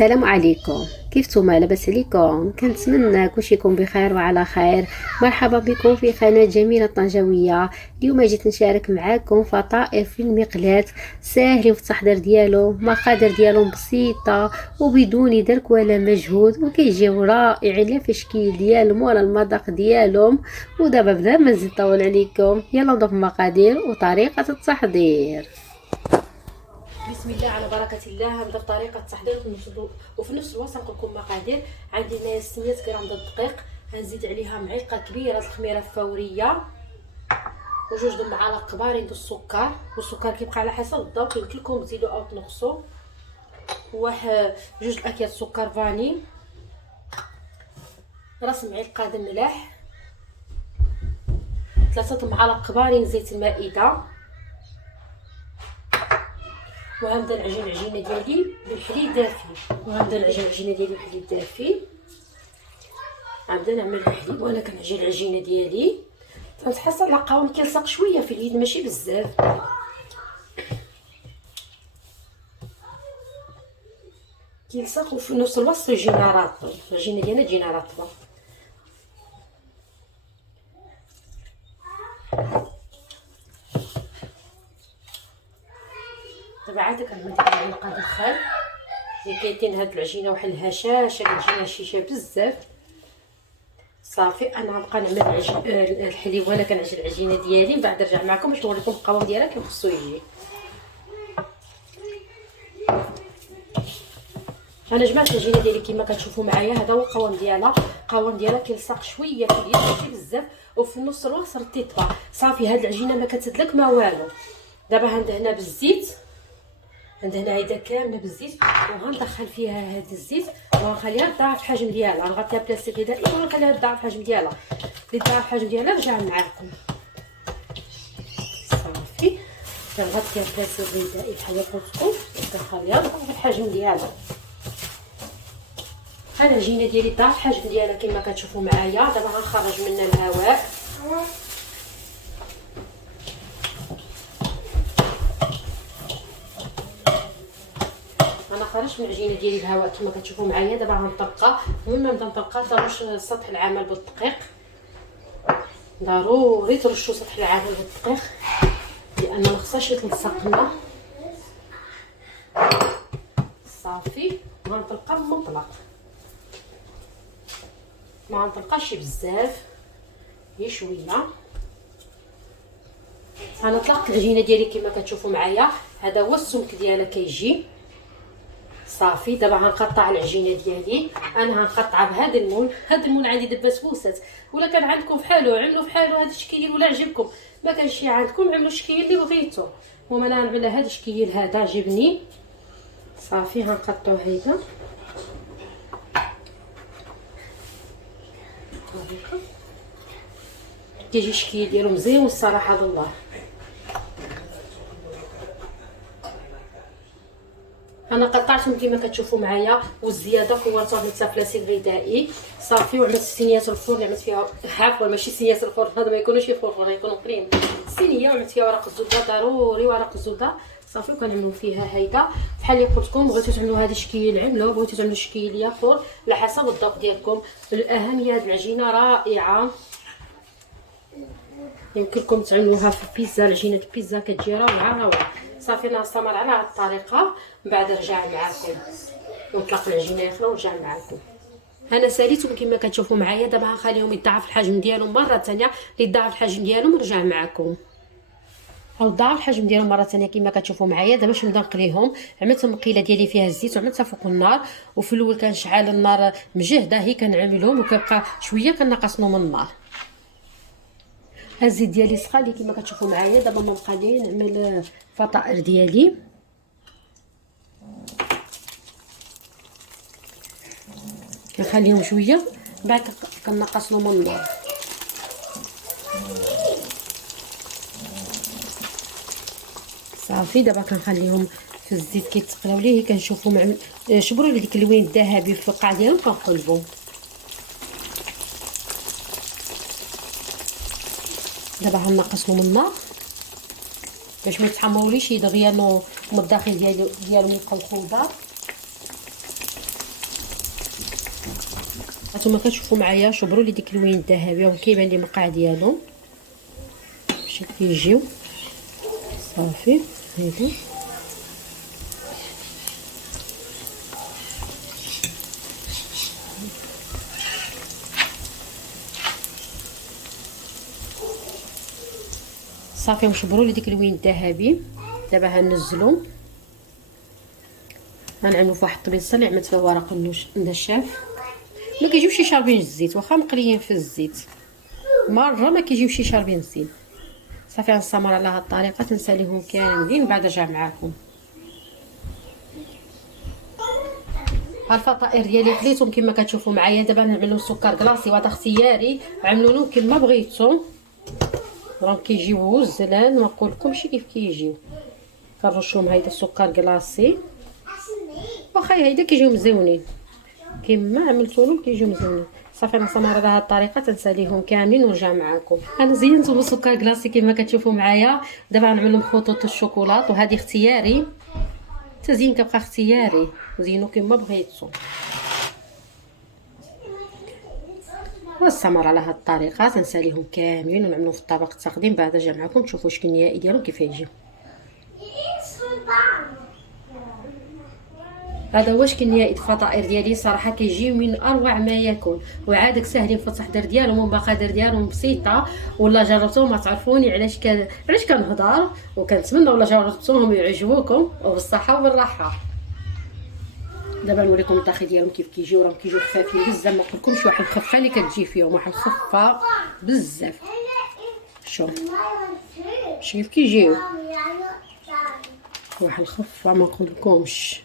السلام عليكم. كيفتم؟ لاباس عليكم؟ كنتمنى كلشي يكون بخير وعلى خير. مرحبا بكم في قناه جميله طنجاويه. اليوم جيت نشارك معكم فطائر في المقلاة ساهل في التحضير ديالو، مقادير ديالهم بسيطه وبدون درك ولا مجهود، وكيجيو رائعين لا في الشكل ديالهم ولا المذاق ديالهم. ودابا بلا ما نزيد نطول عليكم، يلا نضيف المقادير وطريقه التحضير. بسم الله على بركه الله. هنبدا بطريقه التحضير وفي نفس الوقت نقول لكم مقادير. عندي هنايا 600 غرام ديال الدقيق، غنزيد عليها معلقه كبيره الخميره الفوريه وجوج د المعالق كبارين د السكر، والسكر كيبقى على حسب الذوق، يمكن لكم تزيدوا او تنقصوا. واحد جوج اكياس سكر فاني، راس معلقه د الملح، 3 معالق كبارين زيت المائده. وغنبدا نعجن العجينه ديالي بالحليب دافي، غنبدا نعمل الحليب وانا كنعجن العجينه ديالي. تنحس على قوام كيلصق شويه في اليد ماشي بزاف، كيلصق وفي نفس الوقت يجينا رطب، العجينه ديالنا تجينا رطبه. دابا عاد كنعمل ديك المعلقه د الخل اللي كايتين هاد العجينه واحد الهشاشه، كتجينا هشيشه بزاف. صافي انا غنبقى نعمل الحليب وانا كنعجن العجينه ديالي، من بعد نرجع معكم باش نوريكم القوام ديالها كيف خصو يجي. انا جمعت العجينه ديالي كما كتشوفوا معايا، هذا هو القوام ديالها. القوام ديالها كيلصق شويه في اليد ماشي بزاف، وفي نص الوقت رطيتها. صافي هاد العجينه ما كتدلك ما والو. دابا غندهنها بالزيت، عندنا هيدا كامله بالزيت، وغندخل فيها هاد الزيت وغنخليها تضاعف الحجم ديالها. نغطيها بلاستيك غذائي ونخليها تضاعف الحجم ديالها. اللي تضاعف الحجم ديالها نرجع معاكم. صافي كنغطيها بلاستيك غذائي بحال اللي قلت لكم، ونخليها تضاعف الحجم ديالها. ها العجينه ديالي ضاعف الحجم ديالها كما كتشوفوا معايا. دابا غنخرج منها الهواء. انا خرجت من العجينه ديالي الهواء كما كتشوفوا معايا. دابا غنطلقها. المهم نبدا نطلقها ترش سطح العمل بالدقيق، ضروري ترشوا سطح العمل بالدقيق لان ما خصهاش يتلصق لنا. صافي غنطلقها بمطلق، ما غنطلقهاش بزاف، غير شويه. انا طلقت العجينه ديالي كما كتشوفوا معايا، هذا هو السمك ديالها كيجي. صافي دابا غنقطع العجينه ديالي. انا غنقطعها بهذا المول. هذا المول عندي دابا بسبوسات، ولا كان عندكم فحالو عملوا فحالو هذا الشكل، ولا عجبكم ما كانش شي عندكم عملوا الشكل اللي بغيتو. المهم انا غنعمل هذا الشكل هذا عجبني. صافي غنقطعو هيدا كيجي الشكل ديالو مزيان الصراحه الله. انا قطعتهم كما كتشوفوا معايا، والزياده كورتها بلاستيك غذائي. صافي وعملت صينيه الفرن، عملت فيها عفوا ماشي صينيه الفرن، هذا ما يكونوش فرن، يكونوا قريم. صينيه وعملت فيها ورق الزبده، ضروري ورق الزبده. صافي وكنعملوا فيها هيدا بحال اللي قلت لكم. بغيتو تعملوا هذا الشكل عملوه، بغيتو تعملوا شكل اخر على حسب الذوق ديالكم. الاهم هي هذه العجينه رائعه، يمكن لكم تعملوها في البيتزا. العجينه البيتزا كتجي روعه. صافي انا نستمر على هذه الطريقه، من بعد نرجع معكم ونطلق العجينه اخرى ونرجع معكم. انا ساليتهم كما كتشوفوا معايا. دابا غنخليهم يضاعف الحجم ديالهم مره ثانيه، اللي يضاعف الحجم ديالهم نرجع معكم. او ضاعف الحجم ديالهم مره ثانيه كما كتشوفوا معايا. دابا باش نبدا نقليهم، عملت المقيله ديالي فيها الزيت وعملتها فوق النار، وفي الاول كنشعل النار مجهده هي كنعملهم، وكيبقى شويه كنقص من النار. الزيت ديالي سخن لي كما كتشوفوا معايا. دابا ما بقى لي نعمل الفطائر ديالي. كنخليهم شويه بعد كنقص لهم النار. صافي دابا كنخليهم في الزيت كيتقلاو ليه، كنشوفوا شبروا لي ديك اللون الذهبي في القاع ديالهم كنقلبوا. دابا غنقص لهم النار باش ما يتحمروليش دغيا من الداخل ديالهم يبقاو خضار. هانتوما كتشوفوا معايا شبروا لي ديك اللوين الذهبي وكيبان لي المقع ديالهم باش كيجيو صافي. هادو صافي وشبروا لي ديك اللوين الذهبي. دابا غنزلو غنعملو فواحد الطبيصه اللي عملت فيها ورق النشاف. ما كيجيوش شي شاربين الزيت واخا مقليين في الزيت، مره ما كيجيوش شي شاربين الزيت. صافي غنستمر على هاد الطريقه تنساليهم كاملين بعد رجع معاكم. ها الفطائر ديالي خليتهم كما كتشوفوا معايا. دابا نعمل لهم سكر كلاصي، وهذا اختياري، عملوا لهم كما بغيتو، راهم كيجيو زلال ما نقولكمش كيف كيجيو. كنرش لهم هيدا السكر كلاصي، واخا هيدا كيجيو مزيونين كما عملتو لهم كيجيو مزيونين. صافي نستمر على هذه الطريقه تنساليهم كاملين ونرجع معكم. انا زينتهم بالسكر كلاصي كما كتشوفوا معايا. دابا غنعمل لهم خطوط الشوكولاط، وهذه اختياري، التزيين كيبقى اختياري، زينوا كما بغيتو. ونستمر على هذه الطريقه تنساليهم كاملين ونعملهم في الطبق التقديم. بعد رجع معكم تشوفوا شكل النهائي ديالهم كيف يجي. هذا هو شكل نهائي الفطائر ديالي. صراحه كيجيو من اروع ما يكون، وعادك ساهلين في التحضير ديالهم والمقادير ديالهم بسيطه. ولا جربتوهم تعرفوني علاش كنهضر، وكنتمنى ولا جربتوهم يعجبوكم وبالصحه وبالراحه. دابا نوريكم الطاخي ديالهم كيف كيجيو. راهم كيجيو خفافين بزاف، ما نقولكمش واحد الخفه اللي كتجي فيهم، واحد الخفه بزاف. شوف كيف كيجيو، واحد الخفه ما نقولكمش.